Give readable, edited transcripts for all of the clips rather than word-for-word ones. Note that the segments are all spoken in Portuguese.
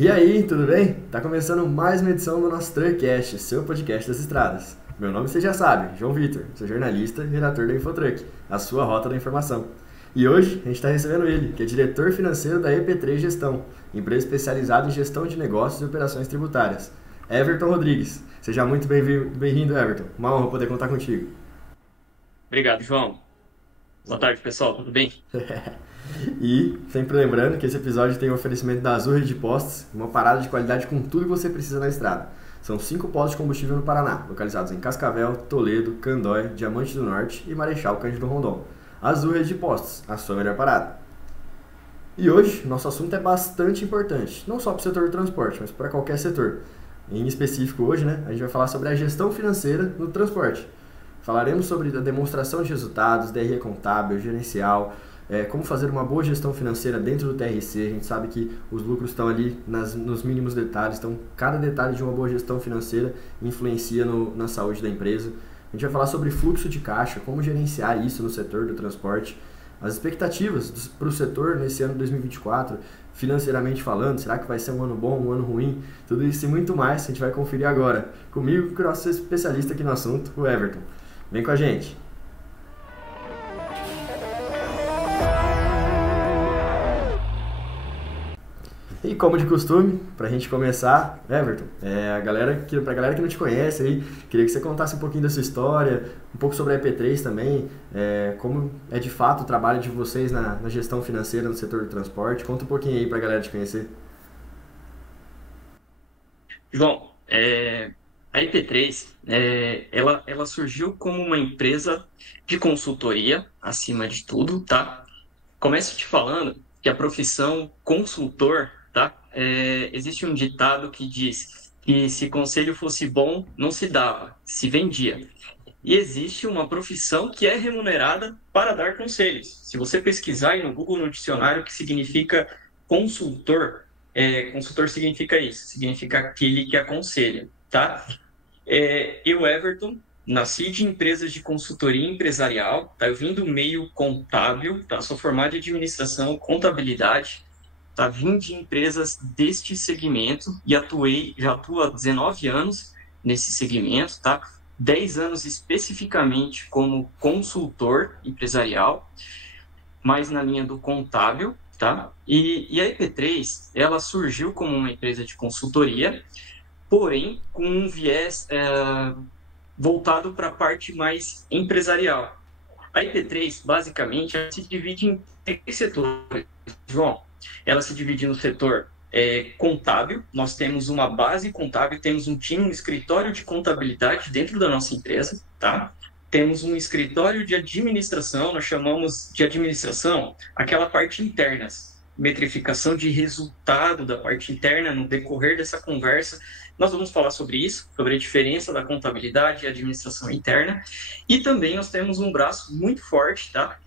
E aí, tudo bem? Tá começando mais uma edição do nosso Truckcast, seu podcast das estradas. Meu nome você já sabe, João Vitor, sou jornalista e redator da Infotruck, a sua rota da informação. E hoje a gente está recebendo ele, que é diretor financeiro da EP3 Gestão, empresa especializada em gestão de negócios e operações tributárias. Everton Rodrigues. Seja muito bem-vindo, Everton. Uma honra poder contar contigo. Obrigado, João. Boa tarde, pessoal. Tudo bem? E sempre lembrando que esse episódio tem o oferecimento da Azul Rede de Postos, uma parada de qualidade com tudo que você precisa na estrada. São 5 postos de combustível no Paraná, localizados em Cascavel, Toledo, Candói, Diamante do Norte e Marechal Cândido Rondon. Azul Rede de Postos, a sua melhor parada. E hoje, nosso assunto é bastante importante, não só para o setor do transporte, mas para qualquer setor. Em específico hoje, a gente vai falar sobre a gestão financeira no transporte. Falaremos sobre a demonstração de resultados, DRE contábil, gerencial, como fazer uma boa gestão financeira dentro do TRC. A gente sabe que os lucros estão ali nos mínimos detalhes, então cada detalhe de uma boa gestão financeira influencia na saúde da empresa. A gente vai falar sobre fluxo de caixa, como gerenciar isso no setor do transporte, as expectativas para o setor nesse ano de 2024, financeiramente falando, será que vai ser um ano bom, um ano ruim? Tudo isso e muito mais a gente vai conferir agora. Comigo, que é o nosso especialista aqui no assunto, o Everton. Vem com a gente! E como de costume, pra gente começar, Everton, pra galera que não te conhece aí, queria que você contasse um pouquinho da sua história, um pouco sobre a EP3 também, como é de fato o trabalho de vocês na gestão financeira no setor do transporte. Conta um pouquinho aí pra galera te conhecer. João, a IP3, ela surgiu como uma empresa de consultoria, acima de tudo, tá? Começo te falando que a profissão consultor, tá? Existe um ditado que diz que se conselho fosse bom, não se dava, se vendia. E existe uma profissão que é remunerada para dar conselhos. Se você pesquisar aí no Google, no dicionário, o que significa consultor, consultor significa isso, significa aquele que aconselha, tá? Eu, Everton, nasci de empresas de consultoria empresarial, tá? Eu vim do meio contábil, tá? Sou formado em administração, contabilidade, tá? Vim de empresas deste segmento e já atuo há 19 anos nesse segmento, tá? 10 anos especificamente como consultor empresarial, mais na linha do contábil, tá? E a EP3, ela surgiu como uma empresa de consultoria, porém com um viés voltado para a parte mais empresarial. A IP3, basicamente, ela se divide em três setores, João. Ela se divide no setor contábil, nós temos uma base contábil, temos um time, um escritório de contabilidade dentro da nossa empresa, tá? Temos um escritório de administração, nós chamamos de administração aquela parte interna, metrificação de resultado da parte interna no decorrer dessa conversa. Nós vamos falar sobre isso, sobre a diferença da contabilidade e administração interna. E também nós temos um braço muito forte, tá?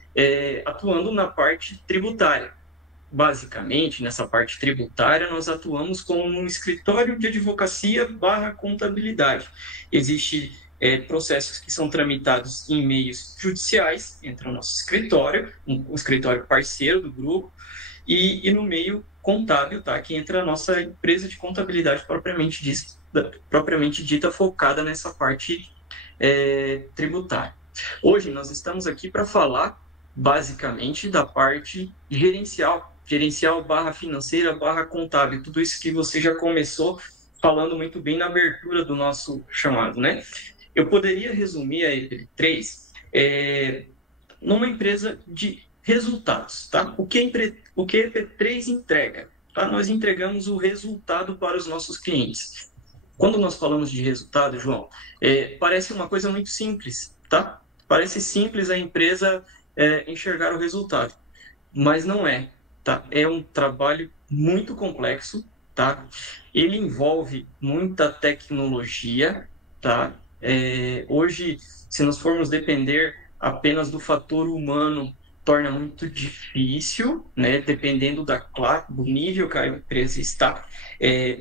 Atuando na parte tributária. Basicamente, nessa parte tributária, nós atuamos como um escritório de advocacia barra contabilidade. Existem processos que são tramitados em meios judiciais, entra o nosso escritório, um escritório parceiro do grupo, e no meio contábil, tá? Que entra a nossa empresa de contabilidade propriamente dita, focada nessa parte tributária. Hoje nós estamos aqui para falar basicamente da parte gerencial barra financeira barra contábil, tudo isso que você já começou falando muito bem na abertura do nosso chamado, né? Eu poderia resumir a EP3 numa empresa de resultados, tá? O que a EP3 entrega? Tá? Nós entregamos o resultado para os nossos clientes. Quando nós falamos de resultado, João, parece uma coisa muito simples, tá? Parece simples a empresa enxergar o resultado, mas não é, tá? É um trabalho muito complexo, tá? Ele envolve muita tecnologia, tá? Hoje, se nós formos depender apenas do fator humano, torna muito difícil, né? Dependendo do nível que a empresa está,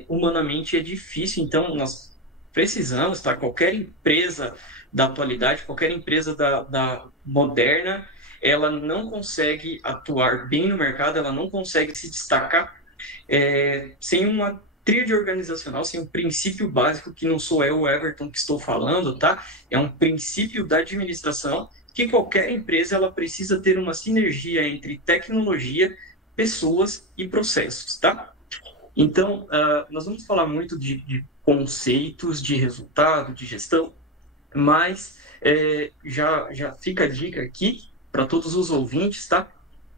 humanamente é difícil. Então, nós precisamos, tá? Qualquer empresa da atualidade, qualquer empresa da moderna, ela não consegue atuar bem no mercado, ela não consegue se destacar sem uma tríade organizacional, sem um princípio básico, que não sou eu, o Everton, que estou falando, tá? É um princípio da administração que qualquer empresa ela precisa ter uma sinergia entre tecnologia, pessoas e processos, tá? Então, nós vamos falar muito de conceitos, de resultado, de gestão, mas já fica a dica aqui para todos os ouvintes, tá?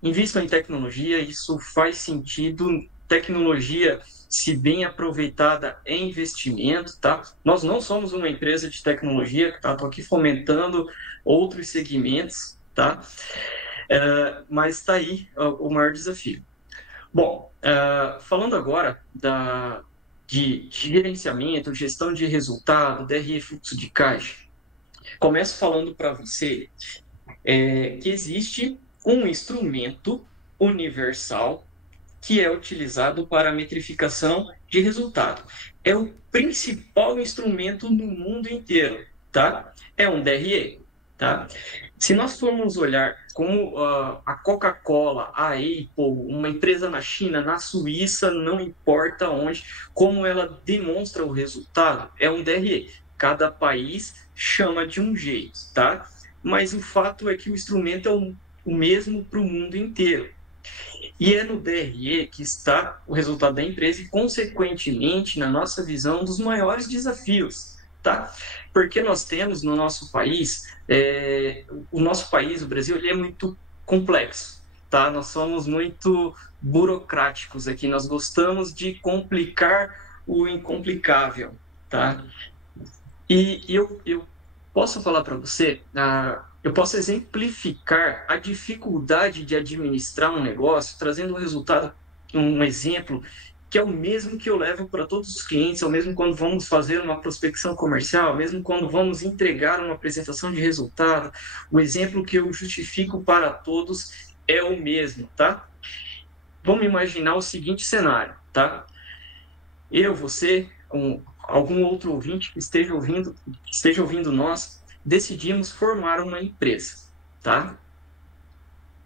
Invistam em tecnologia, isso faz sentido. Tecnologia, se bem aproveitada, é investimento, tá? Nós não somos uma empresa de tecnologia, tá? Estou aqui fomentando outros segmentos, tá? Mas está aí o maior desafio. Bom, falando agora de gerenciamento, gestão de resultado, DRE fluxo de caixa, começo falando para você que existe um instrumento universal que é utilizado para a metrificação de resultado. É o principal instrumento no mundo inteiro, tá? É um DRE, tá? Se nós formos olhar como a Coca-Cola, a Apple, uma empresa na China, na Suíça, não importa onde, como ela demonstra o resultado, é um DRE. Cada país chama de um jeito, tá? Mas o fato é que o instrumento é o mesmo para o mundo inteiro. E é no DRE que está o resultado da empresa e, consequentemente, na nossa visão, um dos maiores desafios, tá? Porque nós temos no nosso país, o Brasil, ele é muito complexo, tá? Nós somos muito burocráticos aqui, nós gostamos de complicar o incomplicável, tá? E eu posso falar para você, eu posso exemplificar a dificuldade de administrar um negócio, trazendo um resultado, um exemplo, que é o mesmo que eu levo para todos os clientes, é o mesmo quando vamos fazer uma prospecção comercial, mesmo quando vamos entregar uma apresentação de resultado, o exemplo que eu justifico para todos é o mesmo, tá? Vamos imaginar o seguinte cenário, tá? Eu, você, algum outro ouvinte que esteja ouvindo nós, decidimos formar uma empresa, tá?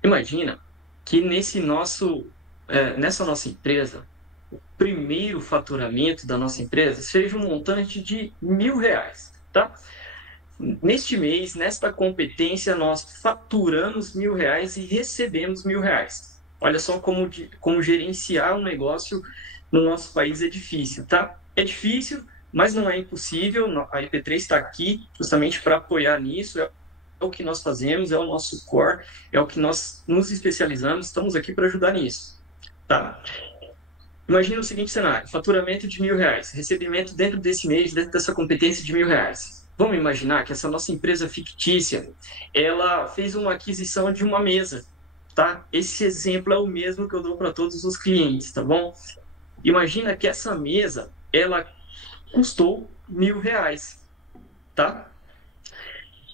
Imagina que nessa nossa empresa, o primeiro faturamento da nossa empresa seja um montante de R$1.000, tá? Neste mês, nesta competência, nós faturamos R$1.000 e recebemos R$1.000. Olha só como gerenciar um negócio no nosso país é difícil, tá? É difícil, mas não é impossível. A IP3 está aqui justamente para apoiar nisso. É o que nós fazemos, é o nosso core, é o que nós nos especializamos. Estamos aqui para ajudar nisso, tá? Imagina o seguinte cenário: faturamento de R$1.000, recebimento dentro desse mês, dentro dessa competência de R$1.000. Vamos imaginar que essa nossa empresa fictícia, ela fez uma aquisição de uma mesa, tá? Esse exemplo é o mesmo que eu dou para todos os clientes, tá bom? Imagina que essa mesa, ela custou R$1.000, tá?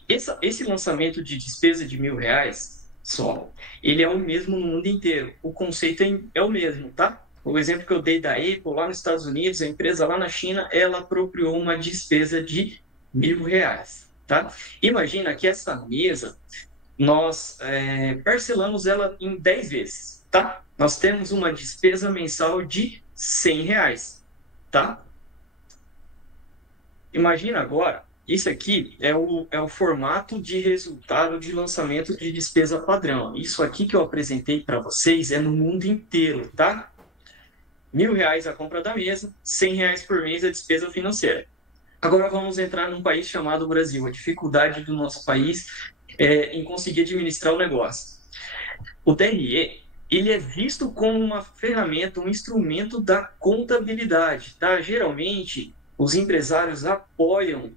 Esse lançamento de despesa de R$1.000 só, ele é o mesmo no mundo inteiro. O conceito é o mesmo, tá? O exemplo que eu dei da Apple lá nos Estados Unidos, a empresa lá na China, ela apropriou uma despesa de R$1.000, tá? Imagina que essa mesa, nós parcelamos ela em 10 vezes, tá? Nós temos uma despesa mensal de R$100, tá? Imagina agora, isso aqui é o formato de resultado de lançamento de despesa padrão. Isso aqui que eu apresentei para vocês é no mundo inteiro, tá? R$1.000 a compra da mesa, R$100 por mês a despesa financeira. Agora vamos entrar num país chamado Brasil. A dificuldade do nosso país em conseguir administrar o negócio. O DRE, ele é visto como uma ferramenta, um instrumento da contabilidade, tá? Geralmente, os empresários apoiam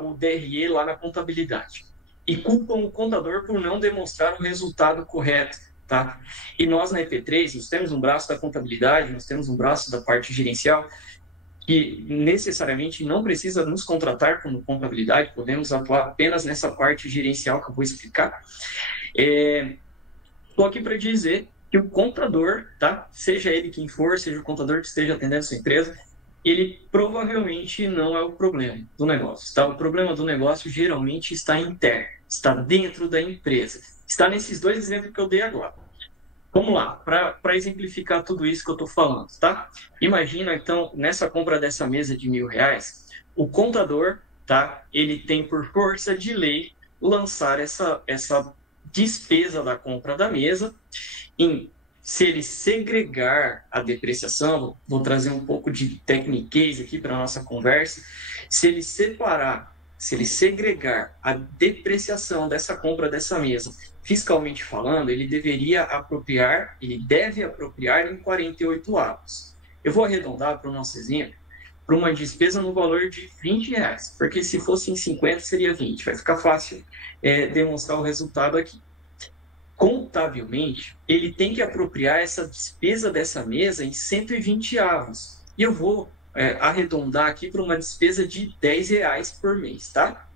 o DRE lá na contabilidade e culpam o contador por não demonstrar o resultado correto, tá? E nós na EP3, nós temos um braço da contabilidade, nós temos um braço da parte gerencial, que necessariamente não precisa nos contratar como contabilidade, podemos atuar apenas nessa parte gerencial que eu vou explicar. Estou aqui para dizer que o contador, tá? Seja ele quem for, seja o contador que esteja atendendo a sua empresa, ele provavelmente não é o problema do negócio, tá? O problema do negócio geralmente está interno, está dentro da empresa. Está nesses dois exemplos que eu dei agora. Vamos lá, para exemplificar tudo isso que eu estou falando, tá? Imagina, então, nessa compra dessa mesa de R$ 1.000, o contador, tá? Ele tem, por força de lei, lançar essa despesa da compra da mesa em, se ele segregar a depreciação, vou trazer um pouco de techniquez aqui para a nossa conversa, se ele separar, se ele segregar a depreciação dessa compra dessa mesa, fiscalmente falando, ele deveria apropriar, ele deve apropriar em 48 atos. Eu vou arredondar para o nosso exemplo, para uma despesa no valor de R$ 20, porque se fosse em 50 seria 20, vai ficar fácil demonstrar o resultado aqui. Contabilmente, ele tem que apropriar essa despesa dessa mesa em 120 avos. E eu vou arredondar aqui para uma despesa de R$ 10 por mês, tá?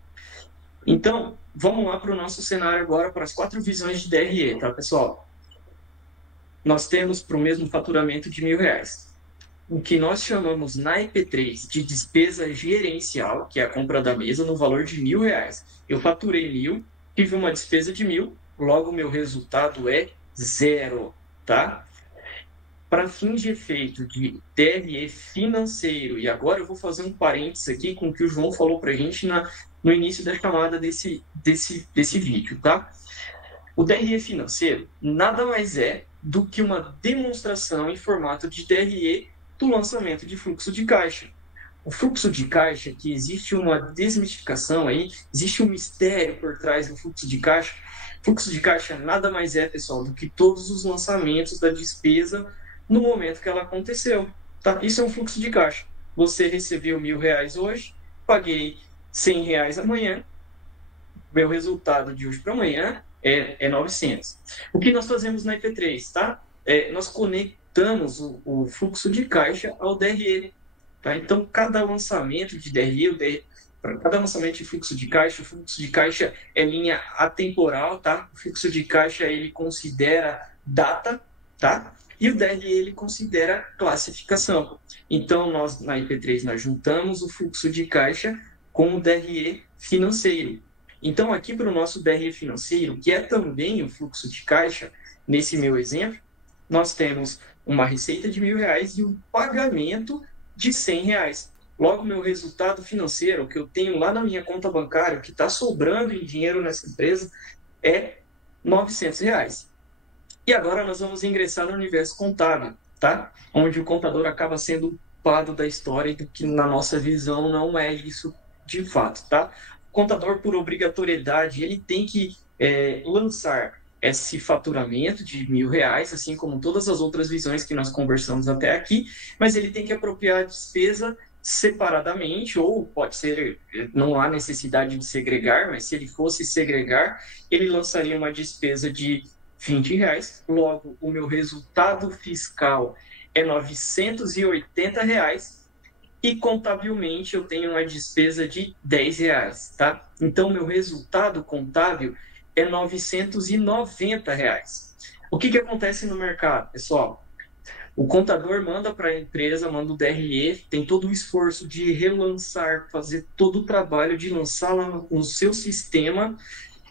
Então, vamos lá para o nosso cenário agora, para as 4 visões de DRE, tá, pessoal? Nós temos para o mesmo faturamento de R$ 1.000. O que nós chamamos na EP3 de despesa gerencial, que é a compra da mesa, no valor de R$ 1.000. Eu faturei 1.000, tive uma despesa de 1.000, logo meu resultado é 0, tá? Para fins de efeito de DRE financeiro, e agora eu vou fazer um parênteses aqui com o que o João falou para a gente no início da chamada desse vídeo, tá? O DRE financeiro nada mais é do que uma demonstração em formato de DRE do lançamento de fluxo de caixa. O fluxo de caixa, que existe uma desmistificação aí, existe um mistério por trás do fluxo de caixa. Fluxo de caixa nada mais é, pessoal, do que todos os lançamentos da despesa no momento que ela aconteceu. Tá? Isso é um fluxo de caixa. Você recebeu R$ 1.000 hoje, paguei R$ 100 amanhã, meu resultado de hoje para amanhã é 900. O que nós fazemos na IP3, tá? Nós conectamos o fluxo de caixa ao DRE. Tá? Então, cada lançamento de DRE, para cada lançamento de fluxo de caixa, o fluxo de caixa é linha atemporal, tá? O fluxo de caixa ele considera data, tá? E o DRE ele considera classificação. Então, nós na IP3 nós juntamos o fluxo de caixa com o DRE financeiro. Então, aqui para o nosso DRE financeiro, que é também o fluxo de caixa, nesse meu exemplo, nós temos uma receita de R$ 1.000 e um pagamento de R$ 100. Logo, meu resultado financeiro, que eu tenho lá na minha conta bancária, que está sobrando em dinheiro nessa empresa, é R$ 900. E agora nós vamos ingressar no universo contábil, tá? Onde o contador acaba sendo o culpado da história e do que, na nossa visão, não é isso de fato, tá? O contador, por obrigatoriedade, ele tem que lançar esse faturamento de R$ 1.000, assim como todas as outras visões que nós conversamos até aqui, mas ele tem que apropriar a despesa separadamente, ou pode ser, não há necessidade de segregar, mas se ele fosse segregar, ele lançaria uma despesa de R$ 20, logo o meu resultado fiscal é R$ 980 e contabilmente eu tenho uma despesa de R$ 10, tá? Então, meu resultado contábil é R$ 990. O que acontece no mercado, pessoal? O contador manda para a empresa, manda o DRE, tem todo o esforço de relançar, fazer todo o trabalho de lançar lá no seu sistema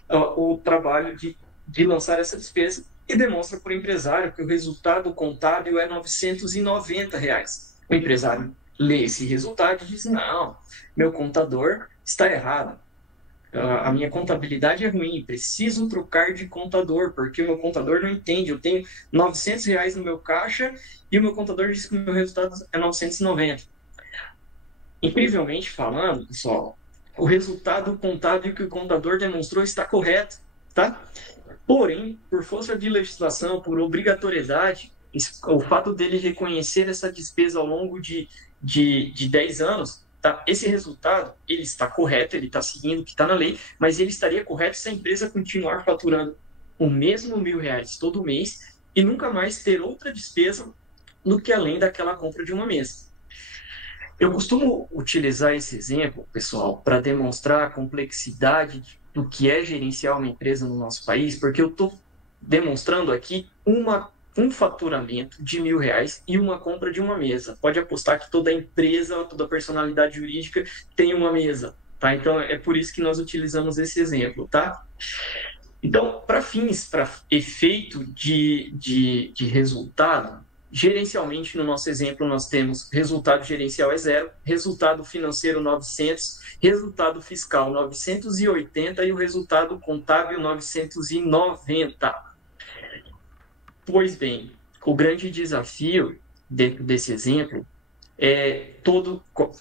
o trabalho de lançar essa despesa e demonstra para o empresário que o resultado contábil é R$ 990. O empresário lê esse resultado e diz, não, meu contador está errado. A minha contabilidade é ruim, preciso trocar de contador, porque o meu contador não entende. Eu tenho R$ 900 no meu caixa e o meu contador diz que o meu resultado é 990. Incrivelmente falando, pessoal, o resultado contábil que o contador demonstrou está correto, tá? Porém, por força de legislação, por obrigatoriedade, o fato dele reconhecer essa despesa ao longo de 10 anos, tá? Esse resultado, ele está correto, ele está seguindo o que está na lei, mas ele estaria correto se a empresa continuar faturando o mesmo R$ 1.000 todo mês e nunca mais ter outra despesa do que além daquela compra de uma mesa. Eu costumo utilizar esse exemplo, pessoal, para demonstrar a complexidade do que é gerenciar uma empresa no nosso país, porque eu estou demonstrando aqui um faturamento de R$ 1.000 e uma compra de uma mesa. Pode apostar que toda empresa, toda personalidade jurídica tem uma mesa, tá? Então, é por isso que nós utilizamos esse exemplo, tá? Então, para efeito de resultado, gerencialmente, no nosso exemplo, nós temos resultado gerencial é 0, resultado financeiro 900, resultado fiscal 980 e o resultado contábil 990. Pois bem, o grande desafio dentro desse exemplo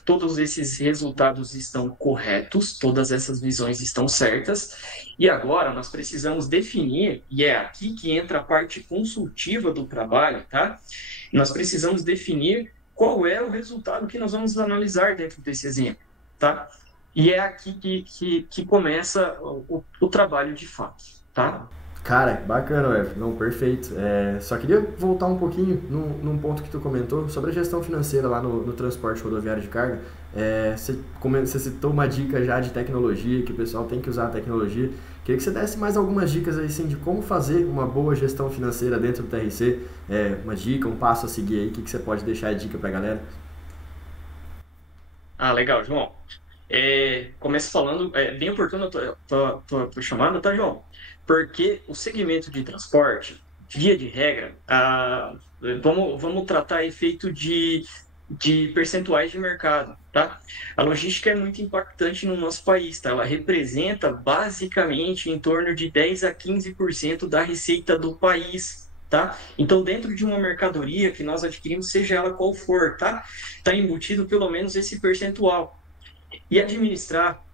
todos esses resultados estão corretos, todas essas visões estão certas, e agora nós precisamos definir, e é aqui que entra a parte consultiva do trabalho, tá? Nós precisamos definir qual é o resultado que nós vamos analisar dentro desse exemplo, tá? E é aqui que começa o trabalho de fato, tá? Cara, bacana, Ever. Não, perfeito. Só queria voltar um pouquinho num ponto que tu comentou sobre a gestão financeira lá no transporte rodoviário de carga. Você citou uma dica já de tecnologia, que o pessoal tem que usar a tecnologia. Queria que você desse mais algumas dicas aí, assim, de como fazer uma boa gestão financeira dentro do TRC. Uma dica, um passo a seguir aí, que você pode deixar de dica pra galera? Ah, legal, João. Começo falando, bem oportuno a tua chamada, tá, João? Porque o segmento de transporte, via de regra, vamos tratar efeito de percentuais de mercado, tá? A logística é muito impactante no nosso país, tá? Ela representa basicamente em torno de 10 a 15% da receita do país, tá? Então, dentro de uma mercadoria que nós adquirimos, seja ela qual for, tá? Está embutido pelo menos esse percentual. E administrar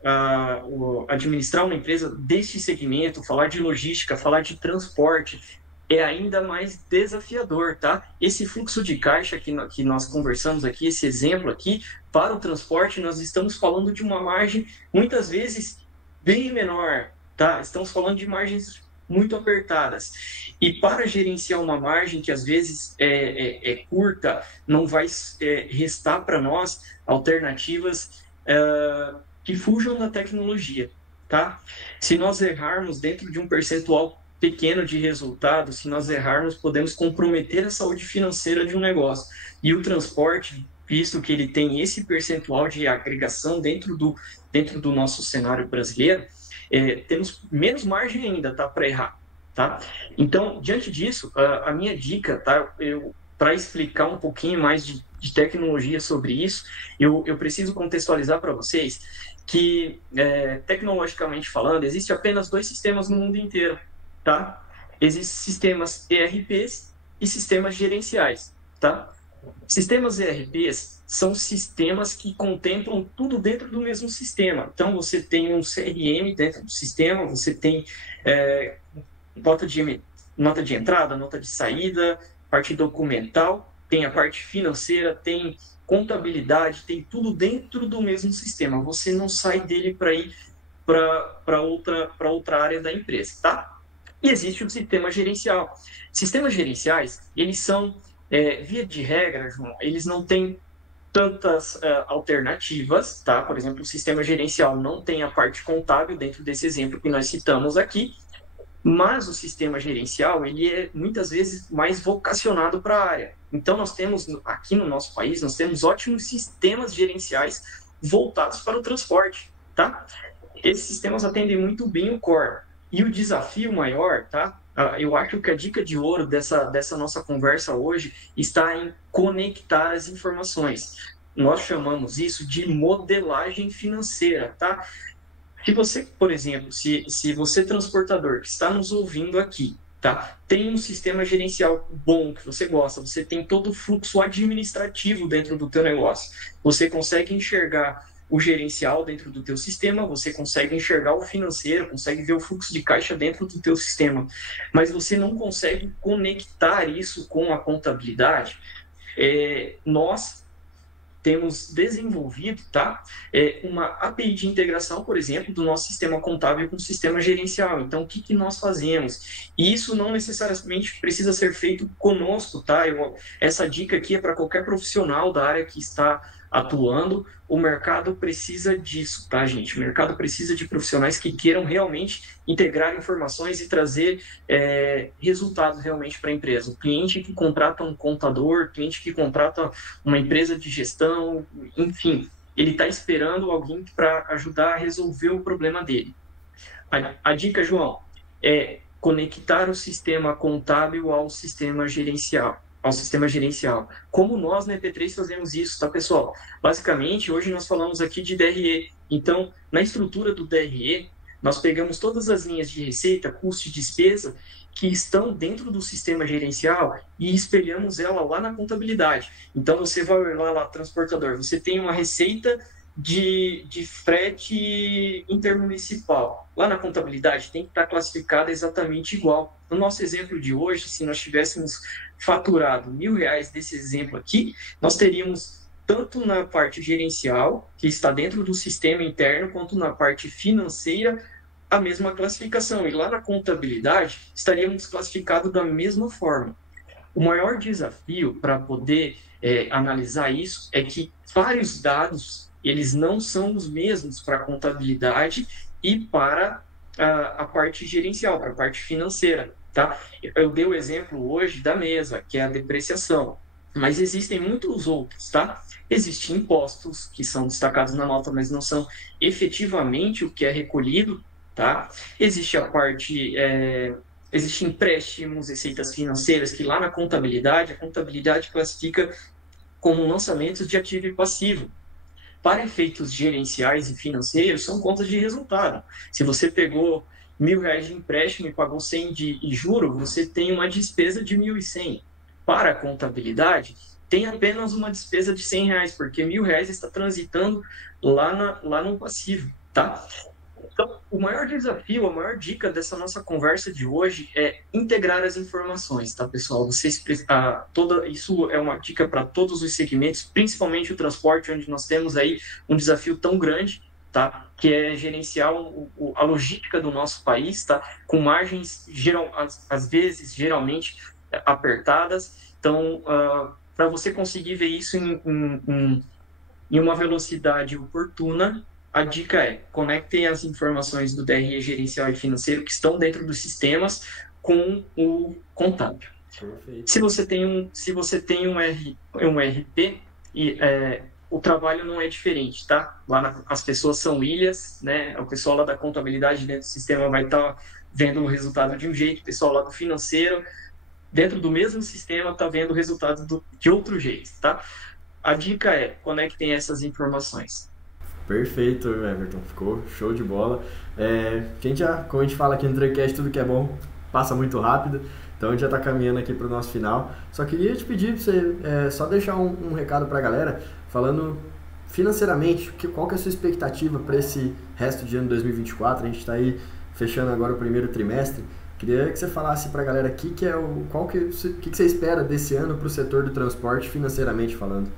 uma empresa deste segmento, falar de logística, falar de transporte, é ainda mais desafiador, tá? Esse fluxo de caixa que nós conversamos aqui, esse exemplo aqui, para o transporte, nós estamos falando de uma margem, muitas vezes, bem menor, tá? Estamos falando de margens muito apertadas. E para gerenciar uma margem que às vezes é curta, não vai restar para nós alternativas que fujam da tecnologia, tá? Se nós errarmos dentro de um percentual pequeno de resultados, se nós errarmos, podemos comprometer a saúde financeira de um negócio. E o transporte, visto que ele tem esse percentual de agregação dentro do nosso cenário brasileiro, temos menos margem ainda, tá, para errar, tá? Então, diante disso, a minha dica, tá, para explicar um pouquinho mais de tecnologia sobre isso, eu preciso contextualizar para vocês que, tecnologicamente falando, existe apenas 2 sistemas no mundo inteiro, tá? Existem sistemas ERPs e sistemas gerenciais, tá? Sistemas ERPs são sistemas que contemplam tudo dentro do mesmo sistema. Então, você tem um CRM dentro do sistema, você tem nota de entrada, nota de saída, parte documental, tem a parte financeira, tem contabilidade, tem tudo dentro do mesmo sistema. Você não sai dele para ir para outra área da empresa, tá? E existe o sistema gerencial. Sistemas gerenciais, eles são, via de regra, João, eles não têm tantas alternativas, tá? Por exemplo, o sistema gerencial não tem a parte contábil dentro desse exemplo que nós citamos aqui, mas o sistema gerencial, ele é muitas vezes mais vocacionado para a área. Então, nós temos, aqui no nosso país, nós temos ótimos sistemas gerenciais voltados para o transporte, tá? Esses sistemas atendem muito bem o core. E o desafio maior, tá? Eu acho que a dica de ouro dessa nossa conversa hoje está em conectar as informações. Nós chamamos isso de modelagem financeira, tá? Se você, por exemplo, se você transportador que está nos ouvindo aqui, tá, tem um sistema gerencial bom que você gosta, você tem todo o fluxo administrativo dentro do teu negócio, você consegue enxergar o gerencial dentro do teu sistema, você consegue enxergar o financeiro, consegue ver o fluxo de caixa dentro do teu sistema, mas você não consegue conectar isso com a contabilidade. Nós temos desenvolvido, tá, uma API de integração, por exemplo, do nosso sistema contábil com o sistema gerencial. Então, o que nós fazemos? E isso não necessariamente precisa ser feito conosco, tá? Essa dica aqui é para qualquer profissional da área que está atuando. O mercado precisa disso, tá, gente? O mercado precisa de profissionais que queiram realmente integrar informações e trazer resultados realmente para a empresa. O cliente que contrata um contador, o cliente que contrata uma empresa de gestão, enfim, ele está esperando alguém para ajudar a resolver o problema dele. A dica, João, é conectar o sistema contábil ao sistema gerencial. Ao sistema gerencial. Como nós na EP3 fazemos isso, tá, pessoal? Basicamente, hoje nós falamos aqui de DRE. Então, na estrutura do DRE, nós pegamos todas as linhas de receita, custo e despesa que estão dentro do sistema gerencial e espelhamos ela lá na contabilidade. Então, você vai olhar lá, transportador, você tem uma receita de frete intermunicipal. Lá na contabilidade tem que estar classificada exatamente igual. No nosso exemplo de hoje, se nós tivéssemos faturado R$ 1.000 desse exemplo aqui, nós teríamos tanto na parte gerencial, que está dentro do sistema interno, quanto na parte financeira, a mesma classificação. E lá na contabilidade, estaríamos classificados da mesma forma. O maior desafio para poder analisar isso é que vários dados eles não são os mesmos para a contabilidade e para a parte gerencial, para a parte financeira. Tá? Eu dei o exemplo hoje da mesa, que é a depreciação, mas existem muitos outros. Tá? Existem impostos que são destacados na nota, mas não são efetivamente o que é recolhido. Tá? Existe a parte... Existem empréstimos, receitas financeiras, que lá na contabilidade, a contabilidade classifica como lançamentos de ativo e passivo. Para efeitos gerenciais e financeiros, são contas de resultado. Se você pegou R$ 1.000 de empréstimo e pagou 100 de juro, você tem uma despesa de 1.100. Para a contabilidade, tem apenas uma despesa de R$ 100, porque R$ 1.000 está transitando lá no passivo. Tá? Então, o maior desafio, a maior dica dessa nossa conversa de hoje é integrar as informações, tá, pessoal? Isso é uma dica para todos os segmentos, principalmente o transporte, onde nós temos aí um desafio tão grande, tá? Que é gerenciar a logística do nosso país, tá? Com margens, às vezes, geralmente, apertadas. Então, para você conseguir ver isso em uma velocidade oportuna, a dica é: conectem as informações do DRE gerencial e financeiro que estão dentro dos sistemas com o contábil. Perfeito. Se você tem um RP, o trabalho não é diferente, tá? As pessoas são ilhas, né? O pessoal lá da contabilidade dentro do sistema vai estar vendo o resultado de um jeito, o pessoal lá do financeiro, dentro do mesmo sistema, está vendo o resultado de outro jeito, tá? A dica é: conectem essas informações. Perfeito, Everton. Ficou show de bola. Como a gente fala aqui no Tricast, tudo que é bom passa muito rápido. Então a gente já está caminhando aqui para o nosso final. Só queria te pedir para você só deixar um recado para a galera, falando financeiramente, qual que é a sua expectativa para esse resto de ano 2024. A gente está aí fechando agora o primeiro trimestre. Queria que você falasse para a galera que você espera desse ano para o setor do transporte financeiramente falando.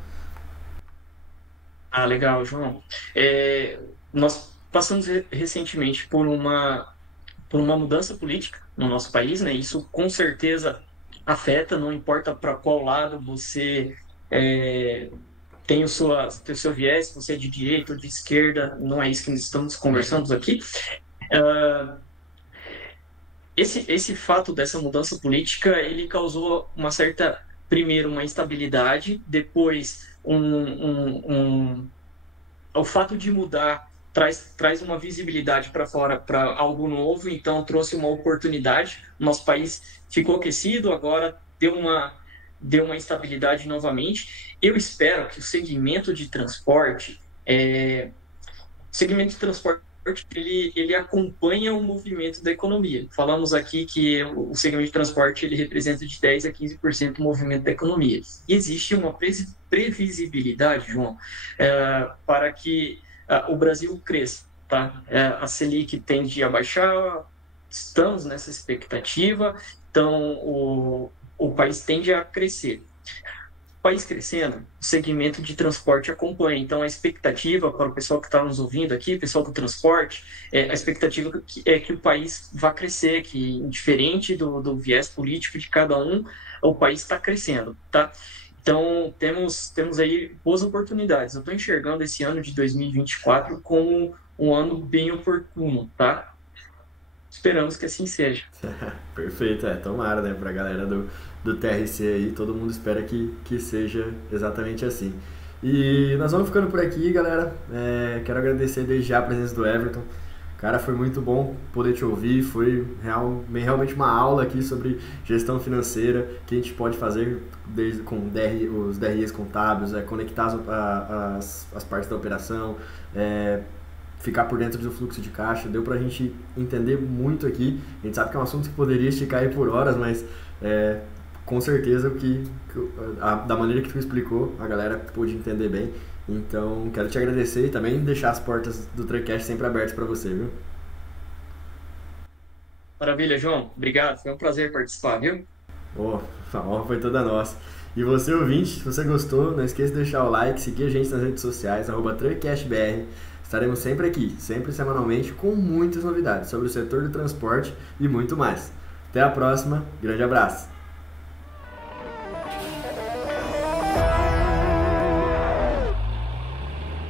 Ah, legal, João. Nós passamos recentemente por uma mudança política no nosso país, né? Isso com certeza afeta, não importa para qual lado você tem tem o seu viés, se você é de direita ou de esquerda, não é isso que nós estamos conversando aqui. Esse fato dessa mudança política, ele causou primeiro, uma instabilidade, depois o fato de mudar traz uma visibilidade para fora, para algo novo, então trouxe uma oportunidade. Nosso país ficou aquecido, agora deu uma instabilidade novamente. Eu espero que o segmento de transporte ele acompanha o movimento da economia. Falamos aqui que o segmento de transporte ele representa de 10% a 15% do movimento da economia. E existe uma previsibilidade, João, para que o Brasil cresça. Tá? A Selic tende a baixar, estamos nessa expectativa, então o país tende a crescer. O país crescendo, o segmento de transporte acompanha. Então, a expectativa para o pessoal que está nos ouvindo aqui, pessoal do transporte, a expectativa é que o país vá crescer, que, indiferente do viés político de cada um, o país está crescendo, tá? Então, temos aí boas oportunidades. Eu estou enxergando esse ano de 2024 como um ano bem oportuno, tá? Esperamos que assim seja. Perfeito, tomara, né, pra galera do TRC aí, todo mundo espera que seja exatamente assim. E nós vamos ficando por aqui, galera. Quero agradecer desde já a presença do Everton. Cara, foi muito bom poder te ouvir, foi realmente uma aula aqui sobre gestão financeira, que a gente pode fazer com os DREs contábeis, conectar as partes da operação, ficar por dentro do fluxo de caixa. Deu pra gente entender muito aqui. A gente sabe que é um assunto que poderia esticar aí por horas, mas com certeza da maneira que tu explicou, a galera pôde entender bem. Então, quero te agradecer e também deixar as portas do Truckcast sempre abertas para você, viu? Maravilha, João. Obrigado. Foi um prazer participar, viu? Oh, a honra foi toda nossa. E você, ouvinte, se você gostou, não esqueça de deixar o like, seguir a gente nas redes sociais, @truckcastbr. Estaremos sempre aqui, sempre semanalmente, com muitas novidades sobre o setor do transporte e muito mais. Até a próxima, grande abraço!